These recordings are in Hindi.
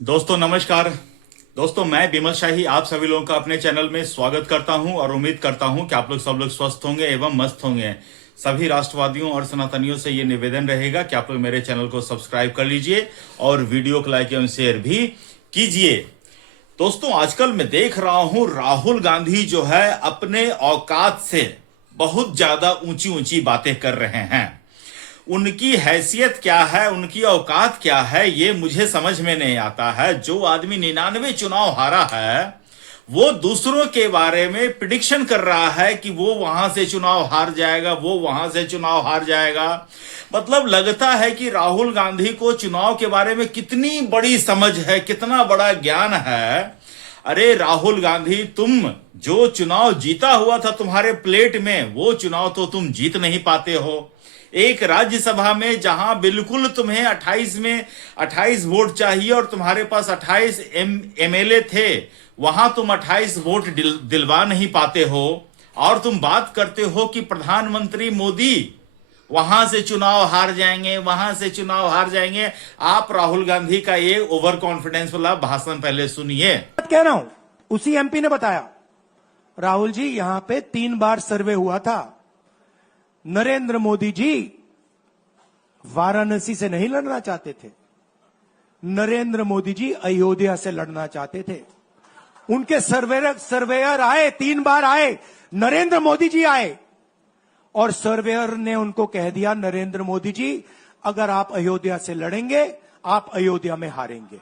दोस्तों नमस्कार। दोस्तों मैं बिमल शाही आप सभी लोगों का अपने चैनल में स्वागत करता हूं और उम्मीद करता हूं कि आप लोग सब लोग स्वस्थ होंगे एवं मस्त होंगे। सभी राष्ट्रवादियों और सनातनियों से ये निवेदन रहेगा कि आप लोग मेरे चैनल को सब्सक्राइब कर लीजिए और वीडियो को लाइक एवं शेयर भी कीजिए। दोस्तों आजकल मैं देख रहा हूं राहुल गांधी जो है अपने औकात से बहुत ज्यादा ऊंची ऊंची बातें कर रहे हैं। उनकी हैसियत क्या है, उनकी औकात क्या है, ये मुझे समझ में नहीं आता है। जो आदमी 99 चुनाव हारा है वो दूसरों के बारे में प्रिडिक्शन कर रहा है कि वो वहां से चुनाव हार जाएगा, वो वहां से चुनाव हार जाएगा। मतलब लगता है कि राहुल गांधी को चुनाव के बारे में कितनी बड़ी समझ है, कितना बड़ा ज्ञान है। अरे राहुल गांधी, तुम जो चुनाव जीता हुआ था तुम्हारे प्लेट में, वो चुनाव तो तुम जीत नहीं पाते हो। एक राज्यसभा में जहां बिल्कुल तुम्हें 28 में 28 वोट चाहिए और तुम्हारे पास 28 एमएलए थे, वहां तुम 28 वोट दिलवा नहीं पाते हो। और तुम बात करते हो कि प्रधानमंत्री मोदी वहां से चुनाव हार जाएंगे, वहां से चुनाव हार जाएंगे। आप राहुल गांधी का ये ओवर कॉन्फिडेंस वाला भाषण पहले सुनिए। कह रहा हूं, उसी एमपी ने बताया, राहुल जी यहां पे 3 बार सर्वे हुआ था। नरेंद्र मोदी जी वाराणसी से नहीं लड़ना चाहते थे, नरेंद्र मोदी जी अयोध्या से लड़ना चाहते थे। उनके सर्वेयर आए, 3 बार आए, नरेंद्र मोदी जी आए और सर्वेयर ने उनको कह दिया, नरेंद्र मोदी जी अगर आप अयोध्या से लड़ेंगे आप अयोध्या में हारेंगे,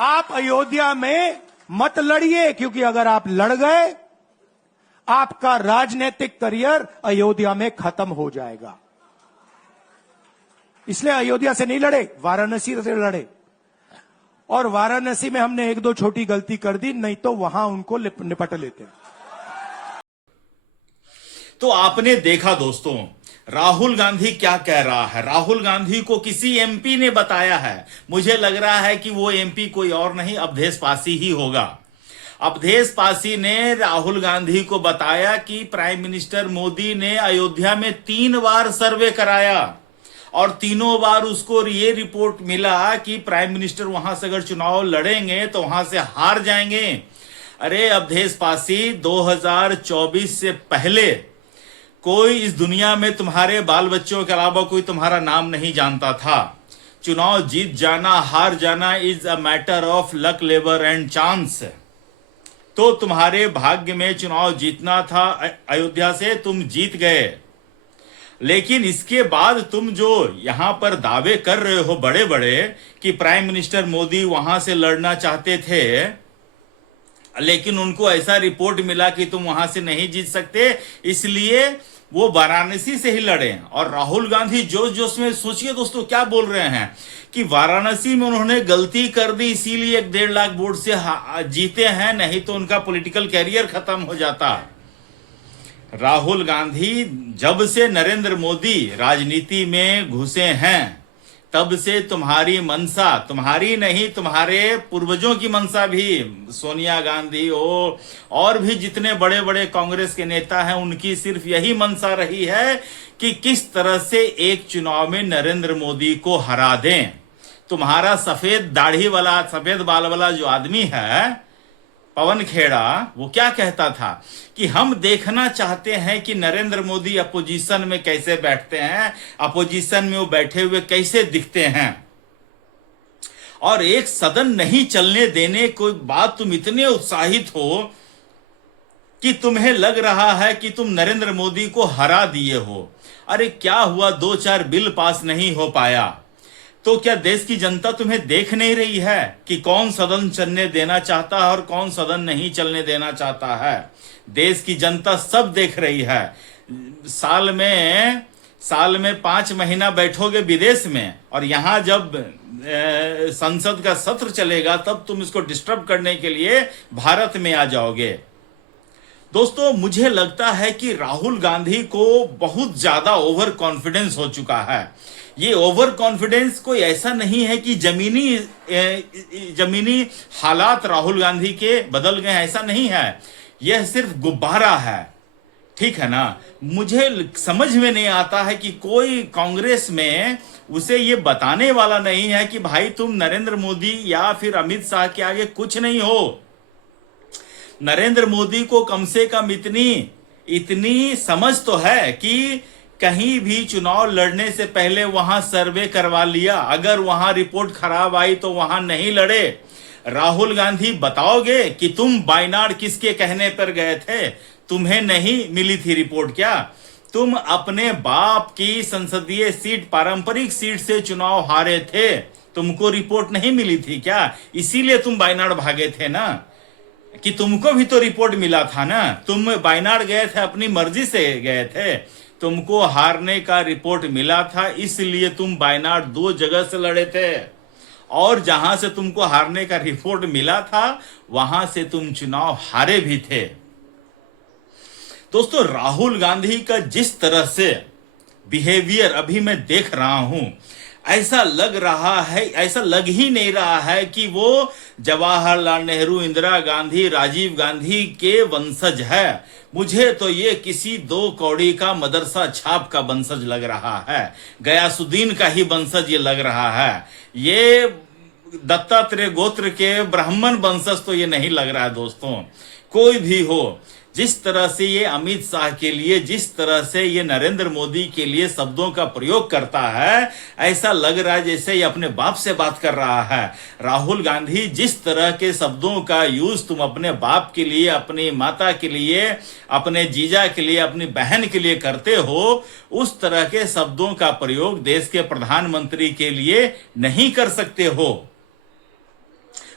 आप अयोध्या में मत लड़िए, क्योंकि अगर आप लड़ गए आपका राजनीतिक करियर अयोध्या में खत्म हो जाएगा। इसलिए अयोध्या से नहीं लड़े, वाराणसी से लड़े। और वाराणसी में हमने 1-2 छोटी गलती कर दी, नहीं तो वहां उनको निपट लेते। तो आपने देखा दोस्तों राहुल गांधी क्या कह रहा है। राहुल गांधी को किसी एमपी ने बताया है, मुझे लग रहा है कि वो एमपी कोई और नहीं अवधेश पासी ही होगा। अवधेश पासी ने राहुल गांधी को बताया कि प्राइम मिनिस्टर मोदी ने अयोध्या में 3 बार सर्वे कराया और तीनों बार उसको ये रिपोर्ट मिला कि प्राइम मिनिस्टर वहां से अगर चुनाव लड़ेंगे तो वहां से हार जाएंगे। अरे अवधेश पासी, 2024 से पहले कोई इस दुनिया में तुम्हारे बाल बच्चों के अलावा कोई तुम्हारा नाम नहीं जानता था। चुनाव जीत जाना हार जाना is a matter of luck, labour and chance. तो तुम्हारे भाग्य में चुनाव जीतना था, अयोध्या से तुम जीत गए। लेकिन इसके बाद तुम जो यहां पर दावे कर रहे हो बड़े बड़े कि प्राइम मिनिस्टर मोदी वहां से लड़ना चाहते थे, लेकिन उनको ऐसा रिपोर्ट मिला कि तुम वहां से नहीं जीत सकते, इसलिए वो वाराणसी से ही लड़े। और राहुल गांधी जोश जोश में, सोचिए दोस्तों क्या बोल रहे हैं कि वाराणसी में उन्होंने गलती कर दी इसीलिए 1.5 लाख वोट से जीते हैं, नहीं तो उनका पॉलिटिकल कैरियर खत्म हो जाता। राहुल गांधी, जब से नरेंद्र मोदी राजनीति में घुसे हैं तब से तुम्हारी मंशा, तुम्हारी नहीं तुम्हारे पूर्वजों की मंशा भी, सोनिया गांधी हो और भी जितने बड़े बड़े कांग्रेस के नेता हैं, उनकी सिर्फ यही मंशा रही है कि किस तरह से एक चुनाव में नरेंद्र मोदी को हरा दें। तुम्हारा सफेद दाढ़ी वाला, सफेद बाल वाला जो आदमी है पवन खेड़ा, वो क्या कहता था कि हम देखना चाहते हैं कि नरेंद्र मोदी अपोजिशन में कैसे बैठते हैं, अपोजिशन में वो बैठे हुए कैसे दिखते हैं। और एक सदन नहीं चलने देने कोई बात तुम इतने उत्साहित हो कि तुम्हें लग रहा है कि तुम नरेंद्र मोदी को हरा दिए हो। अरे क्या हुआ, 2-4 बिल पास नहीं हो पाया तो क्या देश की जनता तुम्हें देख नहीं रही है कि कौन सदन चलने देना चाहता है और कौन सदन नहीं चलने देना चाहता है? देश की जनता सब देख रही है। साल में 5 महीना बैठोगे विदेश में और यहां जब संसद का सत्र चलेगा तब तुम इसको डिस्टर्ब करने के लिए भारत में आ जाओगे। दोस्तों मुझे लगता है कि राहुल गांधी को बहुत ज्यादा ओवर कॉन्फिडेंस हो चुका है। ये ओवर कॉन्फिडेंस कोई ऐसा नहीं है कि जमीनी हालात राहुल गांधी के बदल गए, ऐसा नहीं है। यह सिर्फ गुब्बारा है ठीक है ना। मुझे समझ में नहीं आता है कि कोई कांग्रेस में उसे ये बताने वाला नहीं है कि भाई तुम नरेंद्र मोदी या फिर अमित शाह के आगे कुछ नहीं हो। नरेंद्र मोदी को कम से कम इतनी इतनी समझ तो है कि कहीं भी चुनाव लड़ने से पहले वहां सर्वे करवा लिया, अगर वहां रिपोर्ट खराब आई तो वहां नहीं लड़े। राहुल गांधी बताओगे कि तुम वायनाड किसके कहने पर गए थे? तुम्हें नहीं मिली थी रिपोर्ट क्या? तुम अपने बाप की संसदीय सीट, पारंपरिक सीट से चुनाव हारे थे, तुमको रिपोर्ट नहीं मिली थी क्या? इसीलिए तुम वायनाड भागे थे ना, कि तुमको भी तो रिपोर्ट मिला था ना। तुम वायनाड गए थे, अपनी मर्जी से गए थे, तुमको हारने का रिपोर्ट मिला था, इसलिए तुम वायनाड 2 जगह से लड़े थे, और जहां से तुमको हारने का रिपोर्ट मिला था वहां से तुम चुनाव हारे भी थे। दोस्तों, राहुल गांधी का जिस तरह से बिहेवियर अभी मैं देख रहा हूं, ऐसा लग रहा है, ऐसा लग ही नहीं रहा है कि वो जवाहरलाल नेहरू, इंदिरा गांधी, राजीव गांधी के वंशज है। मुझे तो ये किसी 2 कौड़ी का मदरसा छाप का वंशज लग रहा है, गयासुद्दीन का ही वंशज ये लग रहा है। ये दत्तात्रेय गोत्र के ब्राह्मण वंशज तो ये नहीं लग रहा है। दोस्तों, कोई भी हो, जिस तरह से ये अमित शाह के लिए, जिस तरह से ये नरेंद्र मोदी के लिए शब्दों का प्रयोग करता है, ऐसा लग रहा है जैसे ये अपने बाप से बात कर रहा है। राहुल गांधी, जिस तरह के शब्दों का यूज तुम अपने बाप के लिए, अपनी माता के लिए, अपने जीजा के लिए, अपनी बहन के लिए करते हो, उस तरह के शब्दों का प्रयोग देश के प्रधानमंत्री के लिए नहीं कर सकते हो।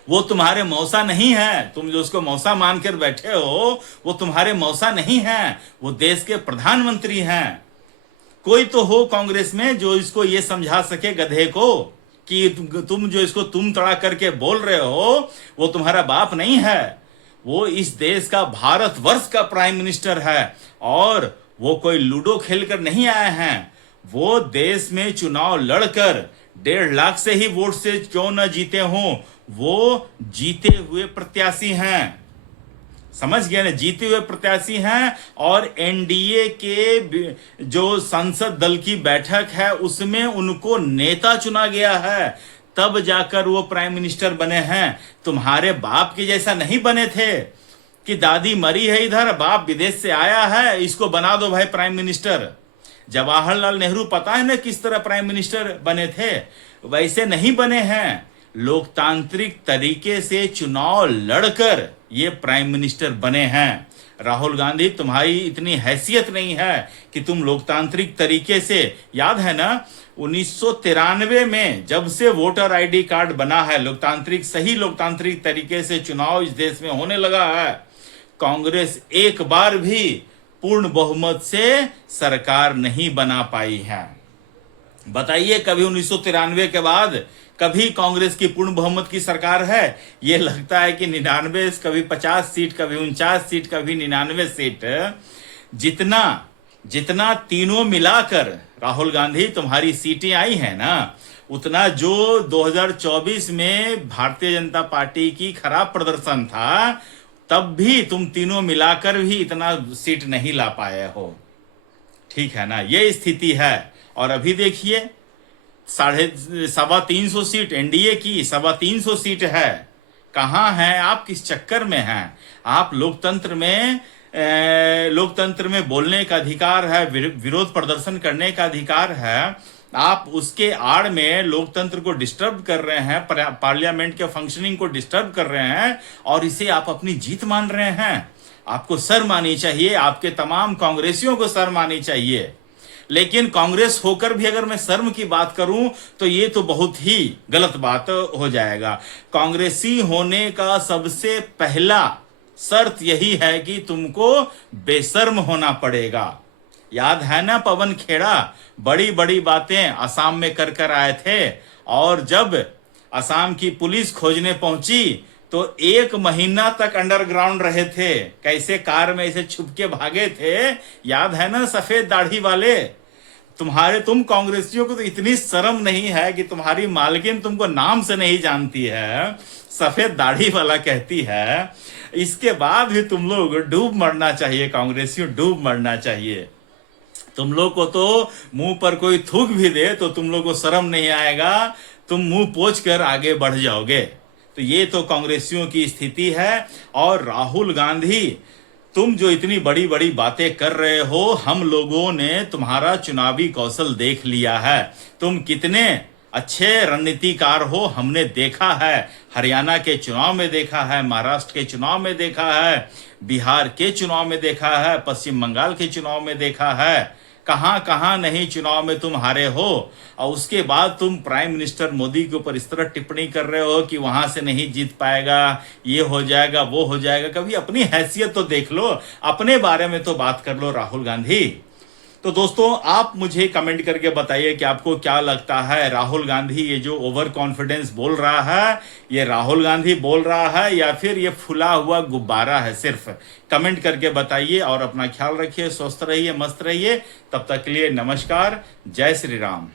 वो तुम्हारे मौसा नहीं है, तुम जो उसको मौसा मानकर बैठे हो, वो तुम्हारे मौसा नहीं है, वो देश के प्रधानमंत्री हैं। कोई तो हो कांग्रेस में जो इसको ये समझा सके गधे को कि तुम जो इसको तुम तड़ा करके बोल रहे हो, वो तुम्हारा बाप नहीं है। वो इस देश का, भारतवर्ष का प्राइम मिनिस्टर है, और वो कोई लूडो खेलकर नहीं आए हैं। वो देश में चुनाव लड़कर 1.5 लाख से ही वोट से क्यों न जीते हों, वो जीते हुए प्रत्याशी हैं। समझ गए ना, जीते हुए प्रत्याशी हैं। और एनडीए के जो संसद दल की बैठक है उसमें उनको नेता चुना गया है, तब जाकर वो प्राइम मिनिस्टर बने हैं। तुम्हारे बाप के जैसा नहीं बने थे कि दादी मरी है इधर, बाप विदेश से आया है, इसको बना दो भाई प्राइम मिनिस्टर। जवाहरलाल नेहरू पता है ना किस तरह प्राइम मिनिस्टर बने थे, वैसे नहीं बने हैं। लोकतांत्रिक तरीके से चुनाव लड़कर ये प्राइम मिनिस्टर बने हैं। राहुल गांधी, तुम्हारी इतनी हैसियत नहीं है कि तुम लोकतांत्रिक तरीके से, याद है ना 1993 में जब से वोटर आईडी कार्ड बना है, लोकतांत्रिक, सही लोकतांत्रिक तरीके से चुनाव इस देश में होने लगा है, कांग्रेस एक बार भी पूर्ण बहुमत से सरकार नहीं बना पाई है। बताइए, कभी 1993 के बाद कभी कांग्रेस की पूर्ण बहुमत की सरकार है? ये लगता है कि 99, कभी 50 सीट, कभी 49 सीट, कभी 99 सीट, जितना जितना तीनों मिलाकर राहुल गांधी तुम्हारी सीटें आई है ना, उतना जो 2024 में भारतीय जनता पार्टी की खराब प्रदर्शन था, तब भी तुम तीनों मिलाकर भी इतना सीट नहीं ला पाए हो। ठीक है ना, ये स्थिति है। और अभी देखिए 350 सीट एनडीए की, 350 सीट है। कहां है आप? किस चक्कर में हैं आप? लोकतंत्र में बोलने का अधिकार है, विरोध प्रदर्शन करने का अधिकार है, आप उसके आड़ में लोकतंत्र को डिस्टर्ब कर रहे हैं, पार्लियामेंट के फंक्शनिंग को डिस्टर्ब कर रहे हैं, और इसे आप अपनी जीत मान रहे हैं। आपको शर्म आनी चाहिए, आपके तमाम कांग्रेसियों को शर्म आनी चाहिए। लेकिन कांग्रेस होकर भी अगर मैं शर्म की बात करूं तो ये तो बहुत ही गलत बात हो जाएगा। कांग्रेसी होने का सबसे पहला शर्त यही है कि तुमको बेशर्म होना पड़ेगा। याद है ना, पवन खेड़ा बड़ी बड़ी बातें असम में कर आए थे, और जब असम की पुलिस खोजने पहुंची तो 1 महीना तक अंडरग्राउंड रहे थे, कैसे कार में ऐसे छुप के भागे थे। याद है ना, सफेद दाढ़ी वाले। तुम कांग्रेसियों को तो इतनी शर्म नहीं है कि तुम्हारी मालकिन तुमको नाम से नहीं जानती है, सफेद दाढ़ी वाला कहती है। इसके बाद भी तुम लोग डूब मरना चाहिए, कांग्रेसियों डूब मरना चाहिए। तुम लोग को तो मुंह पर कोई थूक भी दे तो तुम लोग को शर्म नहीं आएगा, तुम मुंह पोंछ कर आगे बढ़ जाओगे। तो ये तो कांग्रेसियों की स्थिति है। और राहुल गांधी, तुम जो इतनी बड़ी बड़ी बातें कर रहे हो, हम लोगों ने तुम्हारा चुनावी कौशल देख लिया है। तुम कितने अच्छे रणनीतिकार हो, हमने देखा है। हरियाणा के चुनाव में देखा है, महाराष्ट्र के चुनाव में देखा है, बिहार के चुनाव में देखा है, पश्चिम बंगाल के चुनाव में देखा है। कहां कहां नहीं चुनाव में तुम हारे हो, और उसके बाद तुम प्राइम मिनिस्टर मोदी के ऊपर इस तरह टिप्पणी कर रहे हो कि वहां से नहीं जीत पाएगा, ये हो जाएगा, वो हो जाएगा। कभी अपनी हैसियत तो देख लो, अपने बारे में तो बात कर लो राहुल गांधी। तो दोस्तों, आप मुझे कमेंट करके बताइए कि आपको क्या लगता है, राहुल गांधी ये जो ओवर कॉन्फिडेंस बोल रहा है, ये राहुल गांधी बोल रहा है या फिर ये फुला हुआ गुब्बारा है सिर्फ? कमेंट करके बताइए और अपना ख्याल रखिए, स्वस्थ रहिए, मस्त रहिए। तब तक के लिए नमस्कार, जय श्री राम।